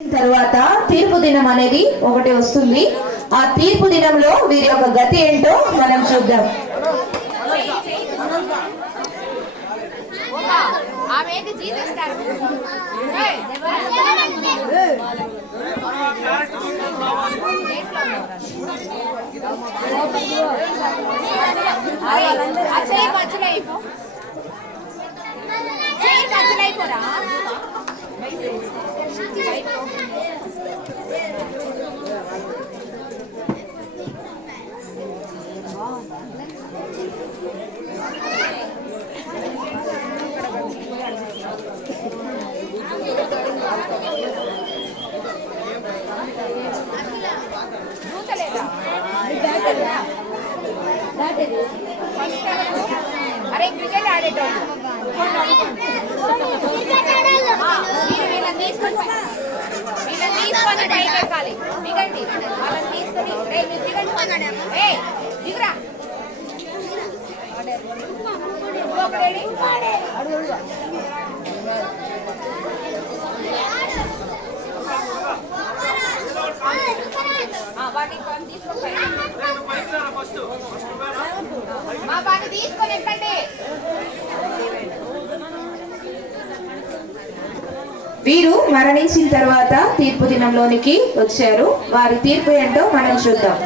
తర్వాత తీర్పు దినం అనేది ఒకటి వస్తుంది. ఆ తీర్పు దినంలో వీరి యొక్క గతి ఏంటో మనం చూద్దాం. అరే క్రికెట్ ఆడేటోళ్ళు తీసుకొని పైకి ఎక్కాలి. దిగండి, వాళ్ళని తీసుకొని దిగురా. వాటిని తీసుకొని ఎక్కండి. వీరు మరణించిన తర్వాత తీర్పు దినంలోనికి వచ్చారు. వారి తీర్పు ఏంటో మనం చూద్దాం.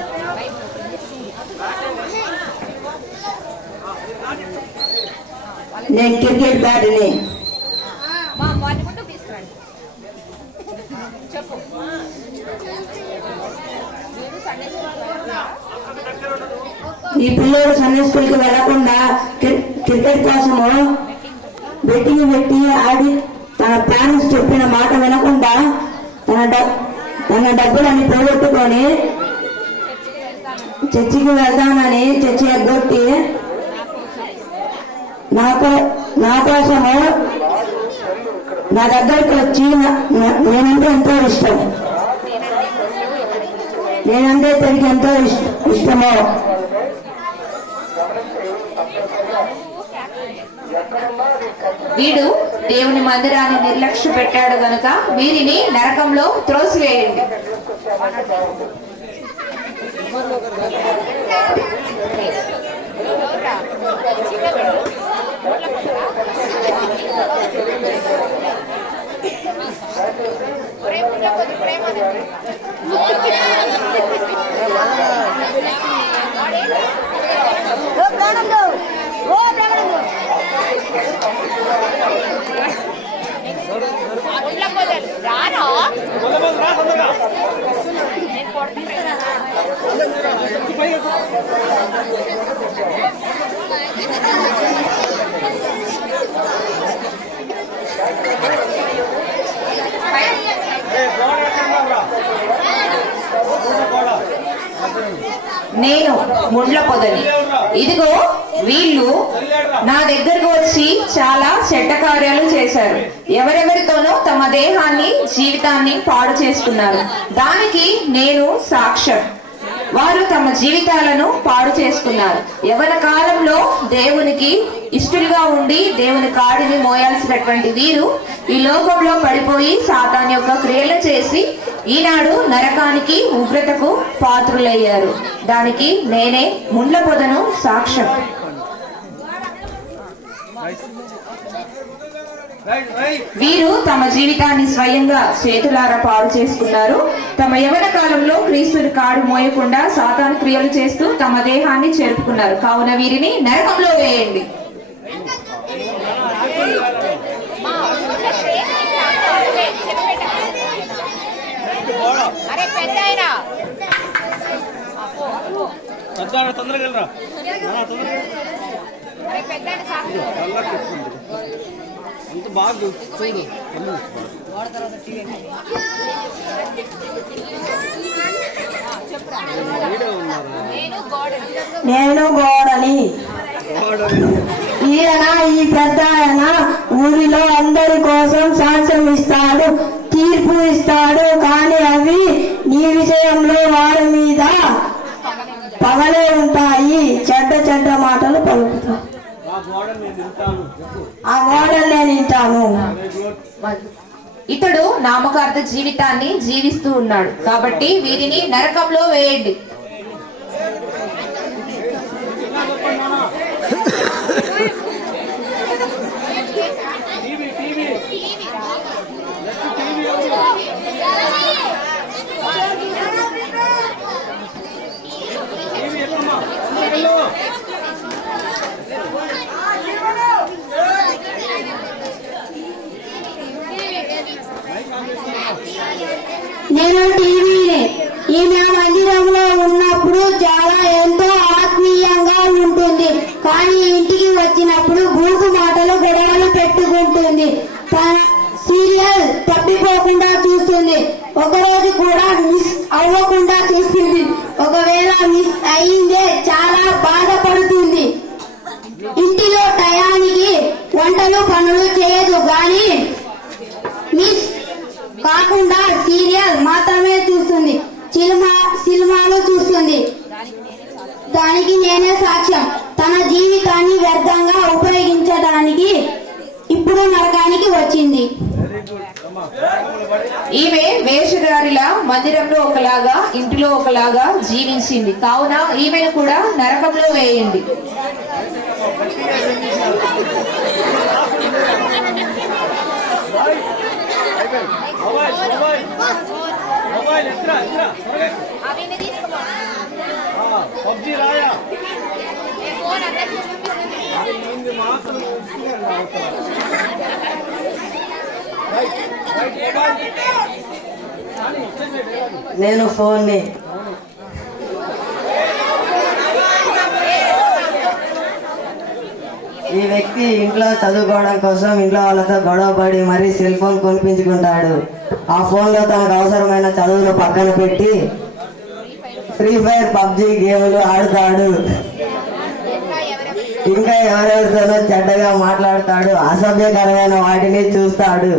నేను క్రికెట్ బ్యాట్ని చెప్పు. ఈ పిల్లలు సండే స్కూల్కి వెళ్లకుండా క్రికెట్ కోసము బెట్టింగ్ పెట్టి ఆడి తన పేరెంట్స్ చెప్పిన మాట వినకుండా తన డబ్బులన్నీ పోగొట్టుకొని చర్చికి వెళ్తానని చర్చి ఎగ్గొట్టి నా కోసము నా దగ్గరికి వచ్చి నేనంటే ఎంతో ఇష్టం, నేనంటే తనకి ఎంతో ఇష్టమో వీడు దేవుని మందిరాన్ని నిర్లక్ష్య పెట్టాడు గనుక వీరిని నరకంలో త్రోసివేయండి. నేను ముండ్ల పొదని, ఇదిగో వీళ్ళు నా దగ్గరకు వచ్చి చాలా చెడ్డ కార్యాలు చేశారు. ఎవరెవరితోనో తమ దేహాన్ని జీవితాన్ని పాడు చేసుకున్నారు. దానికి నేను సాక్ష్యం. వారు తమ జీవితాలను పాడు చేసుకున్నారు. యవ్వన కాలంలో దేవునికి ఇష్టలుగా ఉండి దేవుని కాడిని మోయాల్సినటువంటి వీరు ఈ లోకంలో పడిపోయి సాతాను యొక్క క్రియలు చేసి ఈనాడు నరకానికి ఉగ్రతకు పాత్రులయ్యారు. దానికి నేనే ముండ్ల పొదను సాక్ష్యం. వీరు తమ జీవితాన్ని స్వయంగా చేతులారా పాడు చేసుకున్నారు. తమ యవ్వన కాలంలో క్రీస్తుని కాడు మోయకుండా సాతాను క్రియలు చేస్తూ తమ దేహాన్ని చేరుకున్నారు. కావున వీరిని నరకంలో వేయండి. తొందరగా అంత బాగా చూడు. నేను గోడని, ఈయన ఈ పెద్ద ఆయన ఊరిలో అందరి కోసం సాక్ష్యం ఇస్తాడు, తీర్పు ఇస్తాడు. కానీ అవి నీ విషయంలో వారి మీద పగలే ఉంటాయి, చెడ్డ చెడ్డ మాటలు పలుకుతావు. ఆ గోడలు నేను వింటాను. ఇతడు నామకార్థ జీవితాన్ని జీవిస్తూ ఉన్నాడు కాబట్టి వీరిని నరకంలో వేయండి. నేను టీవీని ఈమె మందిరంలో ఉన్నప్పుడు చాలా ఎంతో ఆత్మీయంగా ఉంటుంది. కానీ ఇంటికి వచ్చినప్పుడు బూతు మాటలు గొడవలు పెట్టుకుంటుంది. తన సీరియల్ తప్పిపోకుండా చూస్తుంది. ఒకరోజు కూడా మిస్ అవ్వకుండా చూస్తుంది. ఒకవేళ మిస్ అయిందే చాలా బాధపడుతుంది. ఇంటిలో టయానికి వంటలు పనులు చేయదు కానీ మిస్ కాకుండా సీరియల్ మాత్రమే చూస్తుంది. సినిమాలు చూస్తుంది. దానికి నేనే సాక్ష్యం. తన జీవితాన్ని వ్యర్థంగా ఉపయోగించడానికి ఇప్పుడు నరకానికి వచ్చింది. ఈమె వేషధారిలా మందిరంలో ఒకలాగా ఇంటిలో ఒకలాగా జీవించింది కావున ఈమెను కూడా నరకంలో వేయండి. అవిని తీసుకో. పబ్జి రాయా ఏ ఫోన్ అందరికి చూపిస్తుంది. నేను ఫోన్ని ఈ వ్యక్తి ఇంట్లో చదువుకోవడం కోసం ఇంట్లో వాళ్ళతో గొడవపడి మరీ సెల్ ఫోన్ కొనిపించుకుంటాడు. ఆ ఫోన్లో తనకు అవసరమైన చదువులు పక్కన పెట్టి ఫ్రీ ఫైర్ పబ్జి గేములు ఆడుతాడు. ఇంకా ఎవరెవరితోనో చెడ్డగా మాట్లాడతాడు. అసభ్యకరమైన వాటిని చూస్తాడు.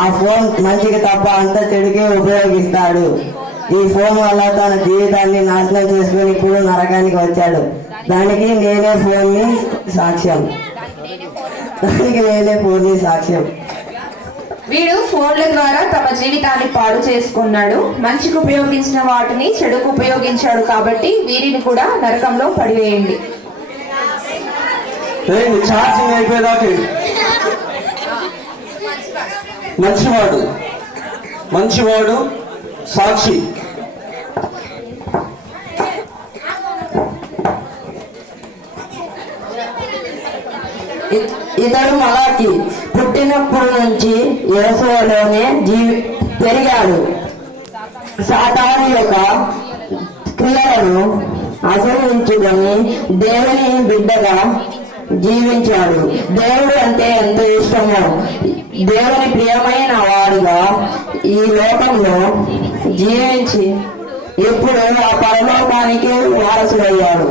ఆ ఫోన్ మంచికి తప్ప అంత చెడుకే ఉపయోగిస్తాడు. ఈ ఫోన్ వల్ల తన జీవితాన్ని నాశనం చేసుకుని ఇప్పుడు నరకానికి వచ్చాడు. దానికి నేనే ఫోన్ని సాక్ష్యం. వీడు ఫోన్ల ద్వారా తమ జీవితాన్ని పాడు చేసుకున్నాడు. మంచికి ఉపయోగించిన వాటిని చెడుకు ఉపయోగించాడు కాబట్టి వీరిని కూడా నరకంలో పడివేయండి. ఛార్జింగ్ అయిపోయేదాకా మంచివాడు సాక్షి. ఇతడు మలాకి పుట్టినప్పటి నుంచి యెరూషలేములోనే పెరిగాడు. సాతాను యొక్క క్రియలను ఆచరించుకొని దేవుని బిడ్డగా జీవించాడు. దేవుడు అంటే ఎంతో ఇష్టమో దేవుని ప్రియమైన వాడుగా ఈ లోకంలో జీవించి ఇప్పుడు ఆ పరలోకానికి వారసుడయ్యాడు.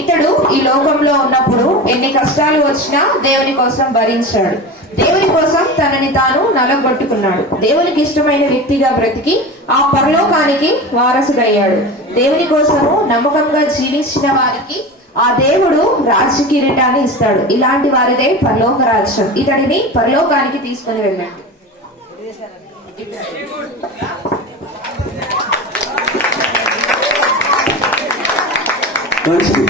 ఇతడు ఈ లోకంలో ఉన్నప్పుడు ఎన్ని కష్టాలు వచ్చినా దేవుని కోసం భరించాడు. దేవుని కోసం తనని తాను నలగొట్టుకున్నాడు. దేవునికి ఇష్టమైన వ్యక్తిగా బ్రతికి ఆ పరలోకానికి వారసుడయ్యాడు. దేవుని కోసము నమ్మకంగా జీవించిన వారికి ఆ దేవుడు రాజ్య కిరీటాన్ని ఇస్తాడు. ఇలాంటి వారిదే పరలోక రాజ్యం. ఇతడిని పరలోకానికి తీసుకుని వెళ్ళండి. మంచిది.